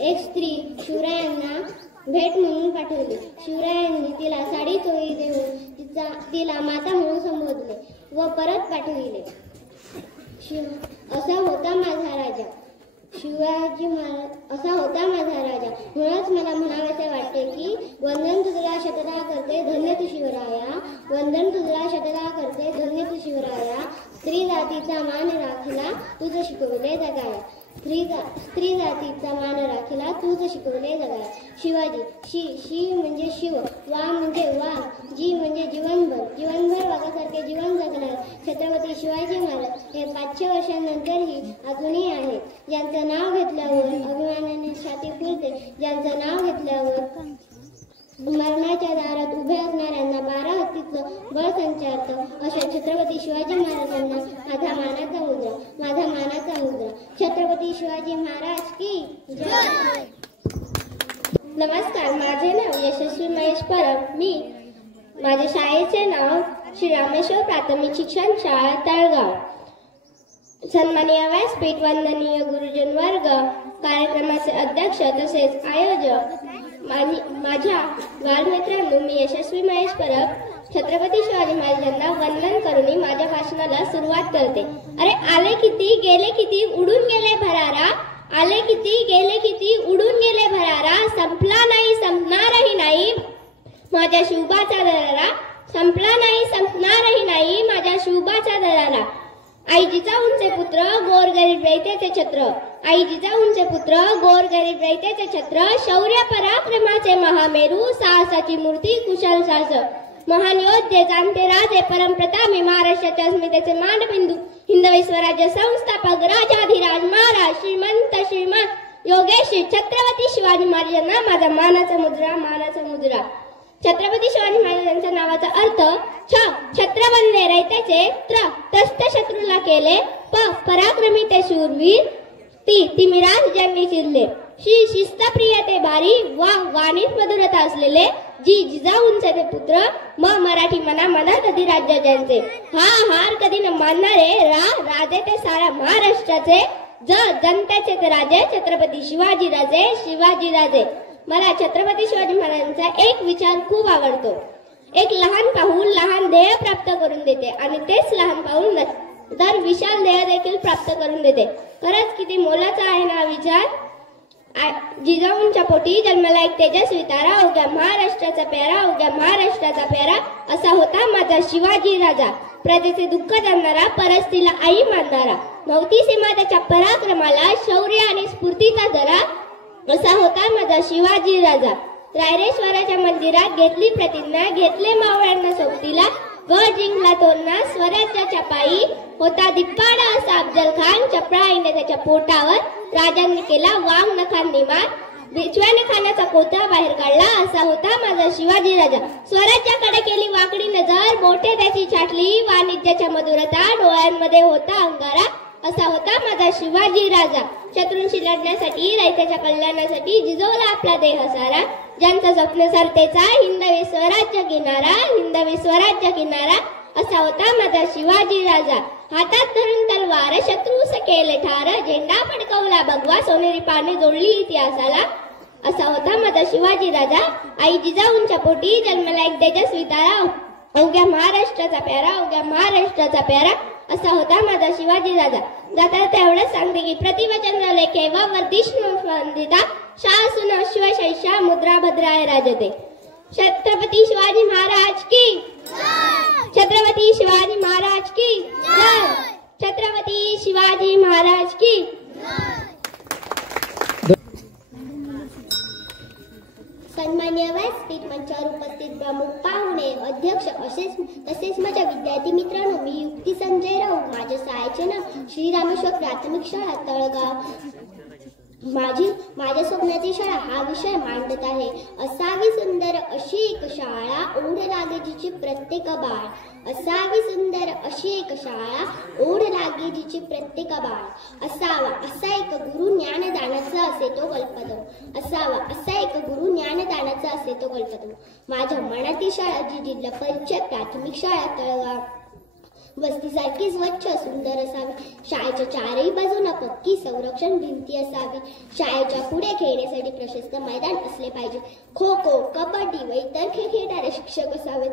एक स्त्री शिवरायांना भेट म्हणून पाठवली. शिवरायांनी तिला साडी चोळी देऊन तिला माता म्हणून संबोधले व परत पाठविले. असा होता माझा राजा शिवाजी महाराज. असा होता माझा राजा. म्हणूनच मला म्हणावेसे वाटते की वंदन तुझला शतदा करते धन्य तू शिवराया. वंदन तुझला शतदा करते धन्य तू शिवराया. स्त्री जातीचा मान राखला तुझ शिकवले जगाया. स्त्री जातीचा मान राखला तुझ शिकवले जगाया. शिवाजी शी म्हणजे शिव, वा म्हणजे वा, जी म्हणजे जीवनभर वाघासारखे जीवन जगणार छत्रपती शिवाजी महाराज हे 500 वर्षांनंतरही अजूनही आहेत. ज्यांचं नाव घेतल्यावर अभिमानाने छाती फुलते. ज्यांचं नाव घेतल्यावर मरणाच्या दारात उभे असणाऱ्यांना 12 हत्तीचं बळ संचारतं अशा छत्रपती शिवाजी महाराजांना माझा मानाचा मुद्रा. छत्रपती शिवाजी महाराज की जय. नमस्कार, माझे नाव यशस्वी महेश परब. माझ्या शाळेचे नाव श्री रामेश्वर प्राथमिक शिक्षण शाळा तळगाव. सन्माननीय व्यासपीठ, वंदनीय गुरुजन वर्ग, कार्यक्रमाचे अध्यक्ष तसेच आयोजक, माझ्या बालमित्रांनो, मी यशस्वी महेश परब छत्रपती शिवाजी महाराजांना वंदन करून माझ्या भाषणाला सुरुवात करते. अरे आले किती गेले किती उडून गेले भरारा. आले किती गेले किती उडून गेले भरारा. संपला नाही संपणारही नाही माझ्या शिवबाचा दरारा. संपला नाही संपणारही नाही माझ्या शिवबाचा दरारा. आई जिजाऊंचे पुत्र गोरगरीब रयतेचे छत्र. आई जिजाऊंचे पुत्र, गोरगरीब रयतेचे छत्र, शौर्य पराक्रमाचे महामेरू, साहसाची मूर्ती, कुशल शासक, महान योद्धे, जाणते राजे, परमप्रतापी, महाराष्ट्राच्या अस्मितेचे मानबिंदू, हिंदवी स्वराज्य संस्थापक, राजाधिराज महाराज, श्रीमंत योगेश्वर छत्रपती शिवाजी महाराजांना माझा मानाचा मुद्रा. छत्रपती शिवाजी महाराजांच्या नावाचा अर्थ छत्र बनले रयतेचे, त्रस्त शत्रूला केले, पराक्रमी ते शूरवीर, तिमिराज ज्यांनी चिरले, शिस्तप्रिय ते भारी, वाणीत मधुरता असलेले, जिजाऊंचे ते पुत्र, मराठी मनात अधिराज्य ज्यांचे, हार कधी न मानणारे, राजे ते साऱ्या महाराष्ट्राचे, जनतेचे ते राजे, छत्रपती शिवाजीराजे. मला छत्रपती शिवाजी महाराजांचा एक विचार खूप आवडतो. एक लहान पाऊल लहान ध्येय प्राप्त करून देते आणि तेच लहान पाऊल तर विशाल ध्येय देखील प्राप्त करून देते. खरंच किती मोलाचा आहे ना विचार. जिजाऊंच्या पोटी जन्माला एक तेजस्वी तारा, अवघ्या महाराष्ट्राचा प्यारा, असा होता माझा शिवाजी राजा. प्रजेचे दुःख जाणणारा, परस्तीला आई मानणारा, नव्हती सीमा त्याच्या पराक्रमाला, शौर्य आणि स्फूर्तीचा जरा, असा होता माझा शिवाजी राजा. रायरेश्वराच्या मंदिरात घेतली प्रतिज्ञा, घेतले मावळ्यांना सोबतीला, गड जिंकला तोरणा, स्वराज्याच्या पायी होता दिप्पाडा असा अफजल खान, चपळाईने त्याच्या पोटावर राजांनी केला वांग नखांनी मार, बिचव्याने खाण्याचा कोथा बाहेर काढला, असा होता माझा शिवाजी राजा. स्वराज्याकडे केली वाकडी नजर, बोटे त्याची छाटली, वाणिज्याच्या मधुरता, डोळ्यांमध्ये होता अंगारा, असा होता माझा शिवाजी राजा. शत्रूंशी लढण्यासाठी, रयतेच्या कल्याणासाठी जिजवला आपला देह सारा, ज्यांचं स्वप्न सरतेचा, हिंदवी स्वराज्य किनारा, असा होता माझा शिवाजी राजा. हातात धरून तलवार, शत्रूस केले ठार, झेंडा फडकवला भगवा, सोनेरी पाने जोडली इतिहासाला, असा होता माझा शिवाजी राजा. आई जिजाऊंच्या पोटी जन्माला एक तेजस्वी तारा, अवघ्या महाराष्ट्राचा प्यारा, असा होता माझा शिवाजी राजा. जाता तेवढंच सांगते की प्रतिवचन लेखे व वर्धिष्णुवंदिता, शासन शिवशैषा मुद्रा भद्राय राजते. छत्रपती शिवाजी महाराज की, छत्रपती शिवाजी महाराज की, छत्रपती शिवाजी महाराज की. सन्मान्य व्यासपीठ मंचावर उपस्थित प्रमुख पाहुणे, अध्यक्ष तसेच माझ्या विद्यार्थी मित्रांनो, मी युक्ती संजय राऊत. माझ्या शाळेचे नाव श्री रामेश्वर प्राथमिक शाळा तळगाव. माझ्या स्वप्नाची शाळा हा विषय मांडत आहे. असावी सुंदर अशी एक शाळा, ओढ लागे जिची प्रत्येक बाळ. असावी सुंदर अशी एक शाळा, ओढ लागे जिची प्रत्येक बाळ. असावा असा एक गुरु ज्ञानदानाचा असे तो कल्पतो. असावा असा एक गुरु ज्ञानदानाचा असे तो कल्पतो. माझ्या मनातील शाळा जी जिल्हा परिषद प्राथमिक शाळा तळगाव वस्तीसारखी स्वच्छ सुंदर असावी. शाळेच्या चारही बाजूला पक्की संरक्षण भिंती असावी. शाळेच्या पुढे खेळण्यासाठी प्रशस्त मैदान असले पाहिजे. खो खो, कबड्डी व इतर खेळ खेळणारे शिक्षक असावेत.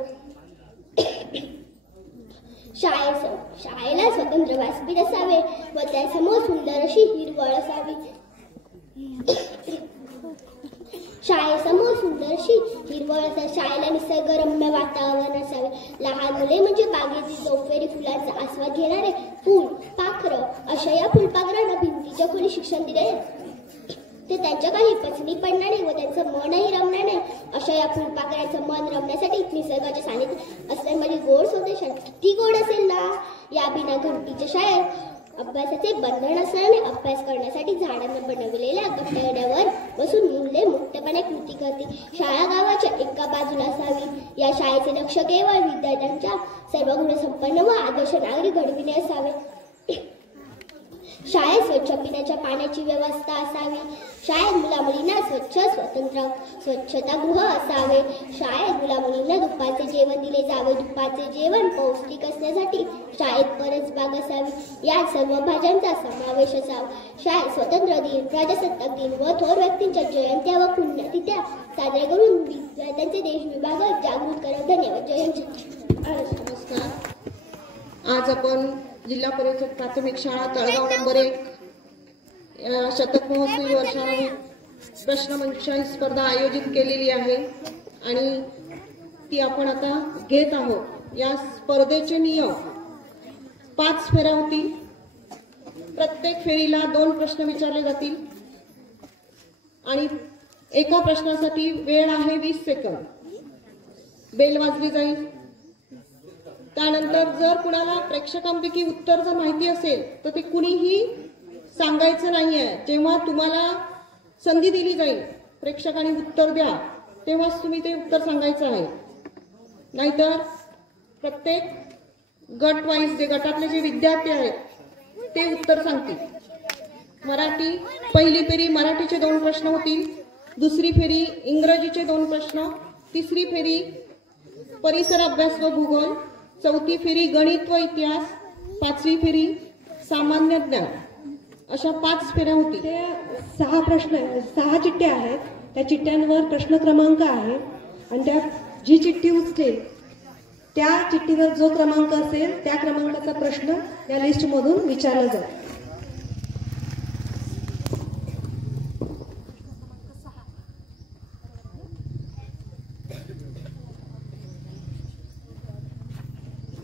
शाळेला स्वतंत्र व्यासपीठ असावे व त्यासमोर सुंदर अशी हिरवळ असावी. शाळेसमोर सुंदरशी हिरवळ असावी. शाळेला निसर्गरम्य वातावरण असावे. लहान मुले म्हणजे बागेतील चौफेरी फुलांचा आस्वाद घेणारे फुल पाखरं, अशा या फुलपाखरांना भिंतीच्या खोली शिक्षण दिले ते त्यांच्या काही पचनी पडणार नाही व त्यांचं मनही रमणार नाही. अशा या फुलपाखरांचं मन रमण्यासाठी निसर्गाच्या सानिध्यात असल्याने माझी गोड स्वदेश किती गोड असेल ना. या बिना घंटीच्या शाळेत अभ्यासाचे बंधन असल्याने अभ्यास करण्यासाठी झाडांना बनवलेल्या गट्ट्यावर बसून मुले मुक्तपणे कृती करते. शाळा गावाच्या एका बाजूला असावी. या शाळेचे लक्ष केवळ विद्यार्थ्यांच्या सर्व गुणसंपन्न व आदर्श नागरिक घडविणे असावे. शाळेत स्वच्छ पिण्याच्या पाण्याची व्यवस्था असावी. शाळेत मुलामुलींना स्वच्छतागृह असावे. शाळेत मुलामुलींना दुपारचे जेवण दिले जावे. दुपारचे जेवण पौष्टिक असण्यासाठी शाळेत परसबाग असावी. यात सर्व भाज्यांचा समावेश असावा. शाळेत स्वातंत्र्य दिन, प्रजासत्ताक दिन व थोर व्यक्तींच्या जयंत्या व पुण्यतिथ्या साजऱ्या करून विद्यार्थ्यांचे देश विभाग जागृत करावे. धन्यवाद. जय. आज आपण जिल्हा परिषद प्राथमिक शाळा तळगाव नंबर 1 शतक महोत्सवी वर्षानिमित्त प्रश्नमंजुषा स्पर्धा आयोजित केलेली आहे आणि ती आपण आता घेत आहोत. या स्पर्धेचे नियम 5 फेऱ्या होती. प्रत्येक फेरीला 2 प्रश्न विचारले जातील आणि एका प्रश्नासाठी वेळ आहे 20 सेकंद. बेल वाजली जाईल. त्यानंतर जर कुणाला प्रेक्षकांपैकी उत्तर जर माहिती असेल तर ते कुणीही सांगायचं नाहीये. जेव्हा तुम्हाला संधी दिली जाईल प्रेक्षकांनी उत्तर द्या तेव्हाच तुम्ही ते उत्तर सांगायचं आहे. नाहीतर प्रत्येक गट वाईज जे गटातले जे विद्यार्थी आहेत ते उत्तर सांगतील. मराठी पहिली फेरी मराठीचे 2 प्रश्न होतील, दुसरी फेरी इंग्रजीचे 2 प्रश्न, तिसरी फेरी परिसर अभ्यास व भूगोल, चौथी फेरी गणित व इतिहास, 5वी फेरी सामान्य ज्ञान, अशा 5 फेऱ्या होतील. ते 6 चिठ्ठ्या आहेत. त्या चिठ्ठ्यांवर प्रश्न क्रमांक आहे आणि त्या जी चिठ्ठी उचलेल त्या चिठ्ठीवर जो क्रमांक असेल त्या क्रमांकाचा प्रश्न या लिस्टमधून विचारला जाईल.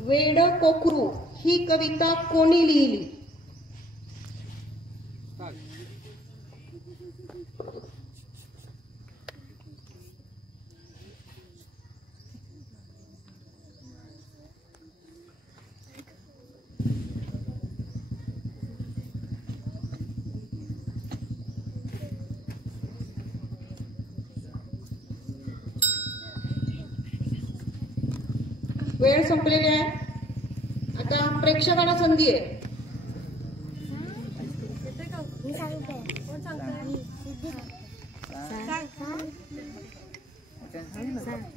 वेड कोकरू ही कविता कोणी लिहिली? वेळ संपलेली आहे. आता प्रेक्षकांना संधी आहे.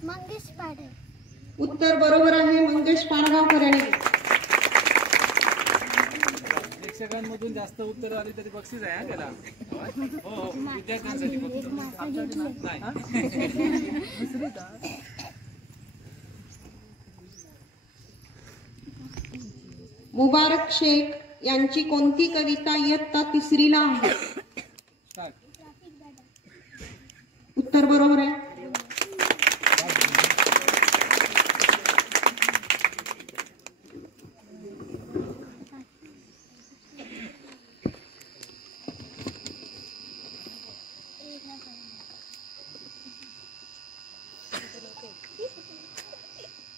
मंगेश पाडे. उत्तर बरोबर आहे. मंगेश पाडगावकर यांनी. प्रेक्षकांमधून जास्त उत्तर आली तरी बक्षीस आहे हा त्याला. हो विद्यार्थ्यांसाठी मुबारक शेख यांची कोणती कविता इयत्ता 3रीला आहे? उत्तर बरोबर आहे.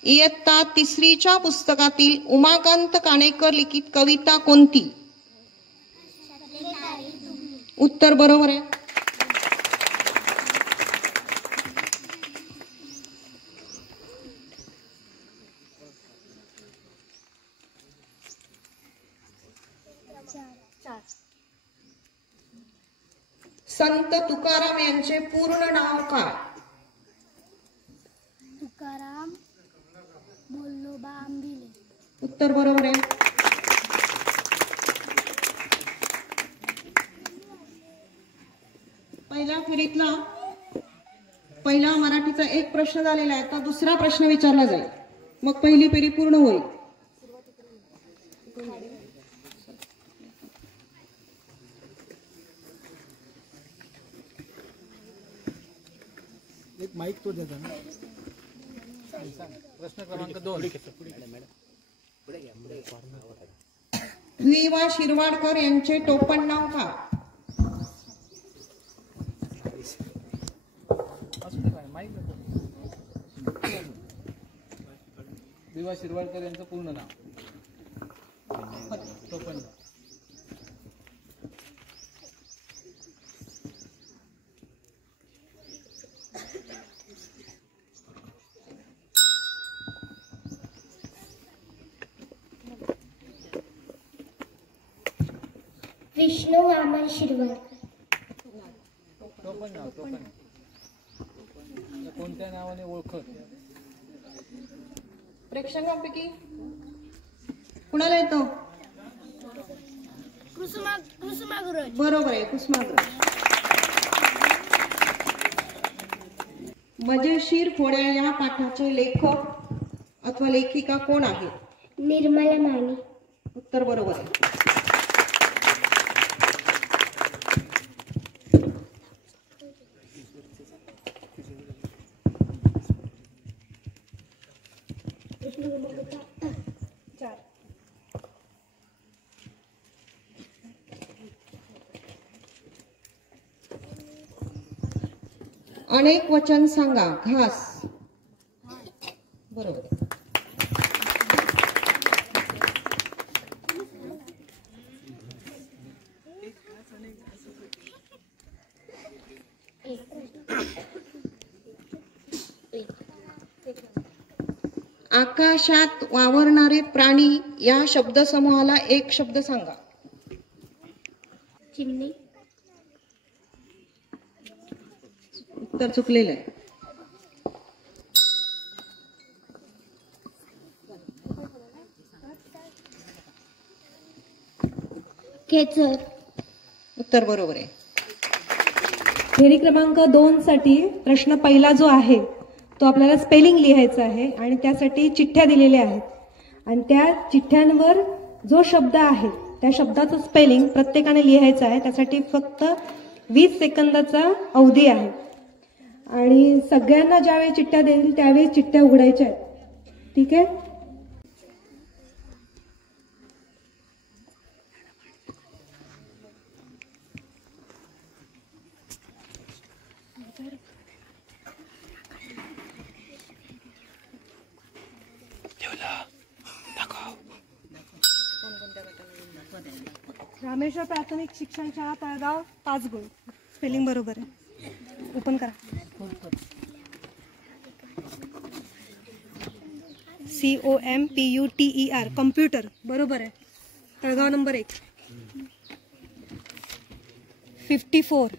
इयत्ता 3रीच्या पुस्तकातील उमाकांत काणेकर लिखित कविता कोणती? उत्तर बरोबर आहे. संत तुकाराम यांचे पूर्ण नाव काय? तुकाराम बोल्लोबा आंबिले. उत्तर बरोबर आहे. पहिल्या फेरीतला पहिला मराठीचा 1 प्रश्न झालेला आहे. आता दुसरा प्रश्न विचारला जाईल, मग पहिली फेरी पूर्ण होईल. एक माईक तो द्यायचा ना. प्रश्न क्रमांक 2. द्विवा शिरवाडकर यांचे टोपण नाव काय? द्विवा शिरवाडकर यांचं पूर्ण नाव. टोपण नाव. विष्णू वामन शिरवाडकर. टोपण नाव. टोपण कोणत्या नावाने ओळखत? प्रेक्षकांपैकी कुणाला येतो? कुसुमाग्रज. बरोबर आहे, कुसुमाग्रज. मजेशीर खोड्या या पाठाचे लेखक अथवा लेखिका कोण आहेत? निर्मला माने. उत्तर बरोबर आहे. अनेक वचन सांगा. घास. बरोबर. आकाशात वावरणारे प्राणी या शब्दसमूहाला एक शब्द सांगा. चिमणी. उत्तर चुकलेलं आहे. खेचर. उत्तर बरोबर आहे. फेरी क्रमांक 2 साठी प्रश्न पहिला जो आहे तो आपल्याला स्पेलिंग लिहायचा आहे आणि त्यासाठी चिठ्ठ्या दिलेल्या आहेत आणि त्या चिठ्ठ्यांवर जो शब्द आहे त्या शब्दाचं स्पेलिंग प्रत्येकाने लिहायचं आहे. त्यासाठी फक्त 20 सेकंदाचा अवधी आहे आणि सगळ्यांना ज्यावेळी चिठ्ठ्या देईल त्यावेळी चिठ्ठ्या उघडायच्या आहेत. ठीक आहे. रामेश्वर प्राथमिक शिक्षण शाळा तळगाव 5 गुण. स्पेलिंग बरोबर आहे. ओपन करा. COMPUTER कम्प्युटर बरोबर आहे. तळगाव नंबर 1. 54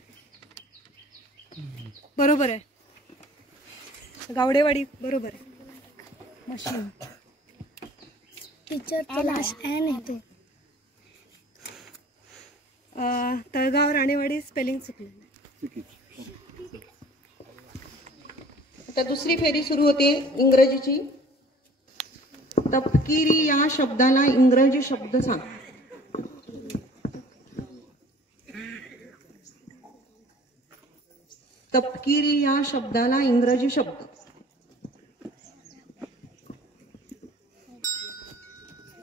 बरोबर आहे. गावडेवाडी बरोबर आहे. मशीन. टीचर तलाश एन येते. तळगाव राणेवाडी स्पेलिंग चुकलं. आता दुसरी फेरी सुरू होते इंग्रजीची. तपकिरी या शब्दाला इंग्रजी शब्द सांग. तपकिरी या शब्दाला इंग्रजी शब्द.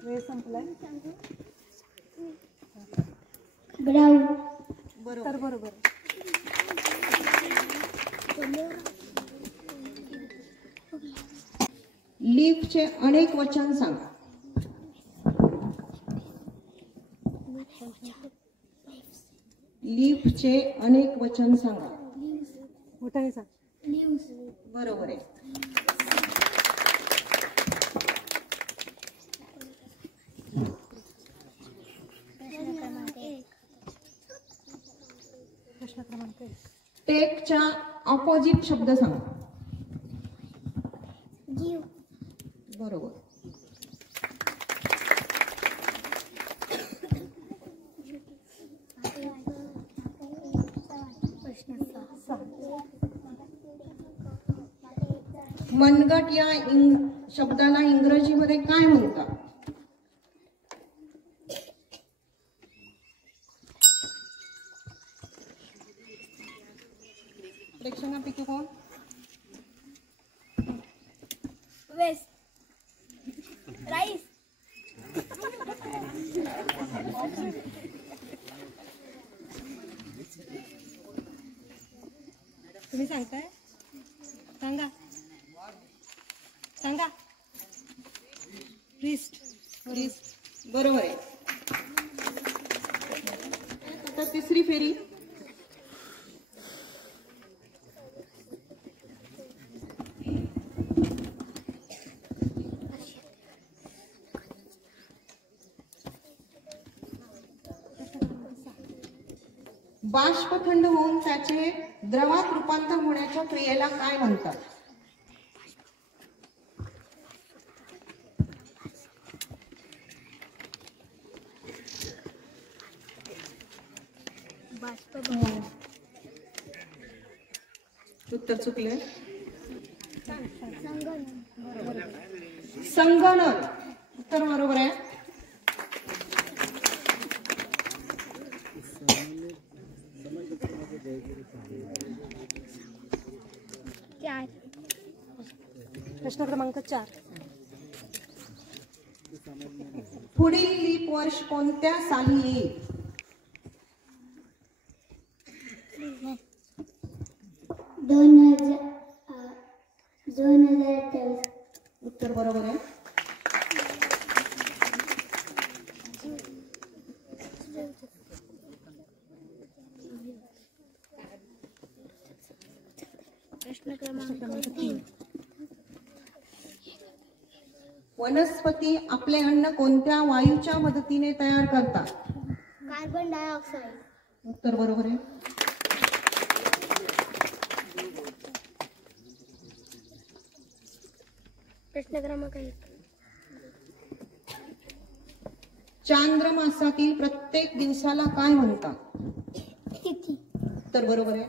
वेळ संपलाय. ब्राऊन. बरोबर बरोबर. लीफचे अनेक वचन सांगा. लीफचे अनेक वचन सांगा. मोठ्याने सांग. बरोबर आहे. प्रश्न क्रमांक 1. टेकच्या ऑपोजिट शब्द सांगा. गिव. बरोबर. मनगट या शब्दाला इंग्रजीमध्ये काय म्हणतात? प्रेक्षकांपैकी कोण? वेस्ट. राईस. तुम्ही सांगताय? सांगा सांगा. रिस्ट. बरोबर आहे. आता तिसरी फेरी. बाष्प थंड होऊन त्याचे द्रवात रूपांतर होण्याच्या क्रियेला काय म्हणतात? उत्तर चुकले. संगणन. उत्तर बरोबर आहे. प्रश्न क्रमांक 4. पुढील लीप वर्ष कोणत्या साली येईल? 2020. 2023. उत्तर बरोबर आहे. प्रश्न क्रमांक 3. वनस्पती आपले अन्न कोणत्या वायूच्या मदतीने तयार करतात? Carbon dioxide. उत्तर बरोबर आहे. प्रश्न क्रमांक 1. चांद्रमासातील प्रत्येक दिवसाला काय म्हणतात? तिथी. उत्तर बरोबर आहे.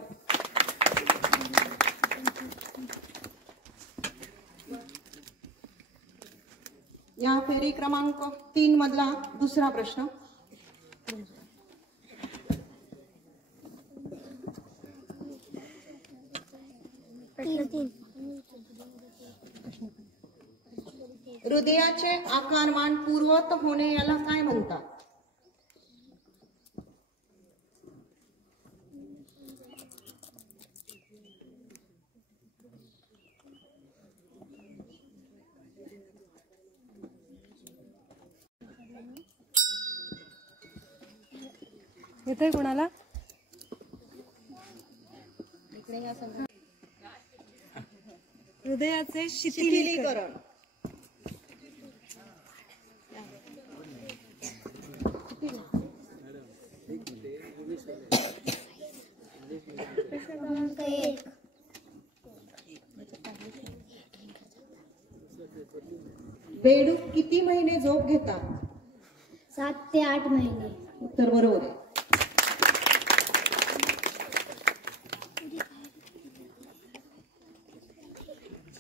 या फेरी क्रमांक 3 मधला दुसरा प्रश्न. हृदयाचे आकारमान पूर्ववत होणे याला काय म्हणतात? येतंय कोणाला? हृदयाचे शिथिलीकरण. प्रश्न क्रमांक 1. बेडूक किती महिने झोप घेतात? 7 ते 8 महिने. उत्तर बरोबर आहे.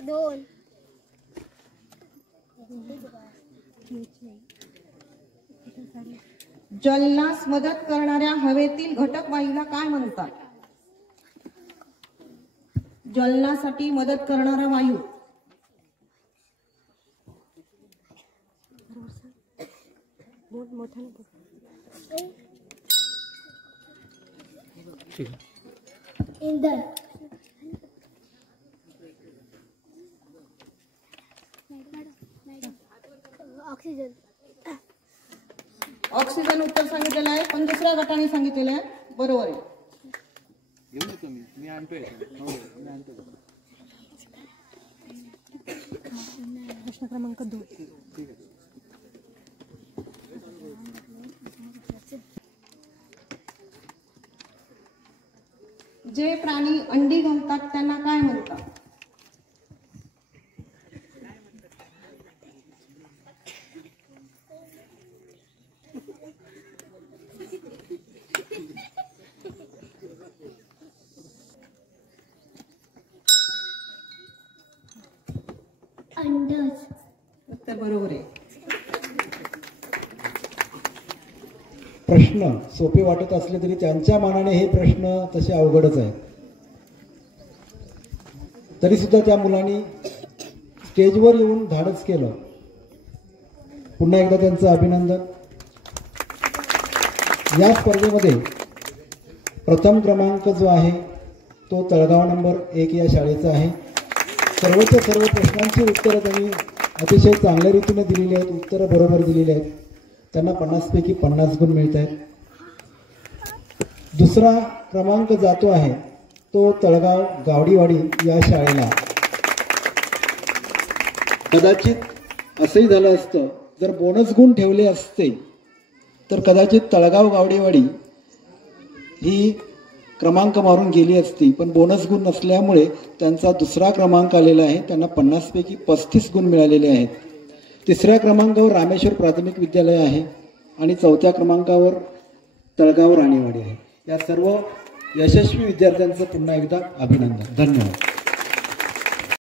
दोन. ज्वलनास मदत करणाऱ्या हवेतील घटक वायूला काय म्हणतात? ज्वलनासाठी मदत करणारा वायू. इंधन. ऑक्सिजन. ऑक्सिजन उत्तर सांगितलेलं आहे, पण दुसऱ्या गटाने सांगितलेलं आहे. बरोबर आहे. घेऊन येतो मी आणतोय. मी आणतो. प्रश्न क्रमांक 2. ठीक आहे. जे प्राणी अंडी घालतात त्यांना काय म्हणतात? अंडज. उत्तर बरोबर आहे. प्रश्न सोपे वाटत असले तरी त्यांच्या मनाने हे प्रश्न तसे अवघडच आहेत. तरी सुद्धा त्या मुलांनी स्टेजवर येऊन धाडस केलं. पुन्हा एकदा त्यांचं अभिनंदन. या स्पर्धेमध्ये प्रथम क्रमांक जो आहे तो तळगाव नंबर 1 या शाळेचा आहे. सर्वच्या सर्व प्रश्नांची उत्तरं त्यांनी अतिशय चांगल्या रीतीने दिलेली आहेत. उत्तरं बरोबर दिलेली आहेत. त्यांना 50 पैकी 50 गुण मिळत आहेत. दुसरा क्रमांक जातो आहे तो तळगाव गावडीवाडी या शाळेला. कदाचित असंही झालं असतं जर बोनस गुण ठेवले असते तर कदाचित तळगाव गावडीवाडी ही क्रमांक मारून गेली असती, पण बोनस गुण नसल्यामुळे त्यांचा दुसरा क्रमांक आलेला आहे. त्यांना 50 पैकी 35 गुण मिळालेले आहेत. तिसऱ्या क्रमांकावर रामेश्वर प्राथमिक विद्यालय आहे आणि चौथ्या क्रमांकावर तळगाव राणेवाडी आहे. या सर्व यशस्वी विद्यार्थ्यांचं पुन्हा एकदा अभिनंदन. धन्यवाद.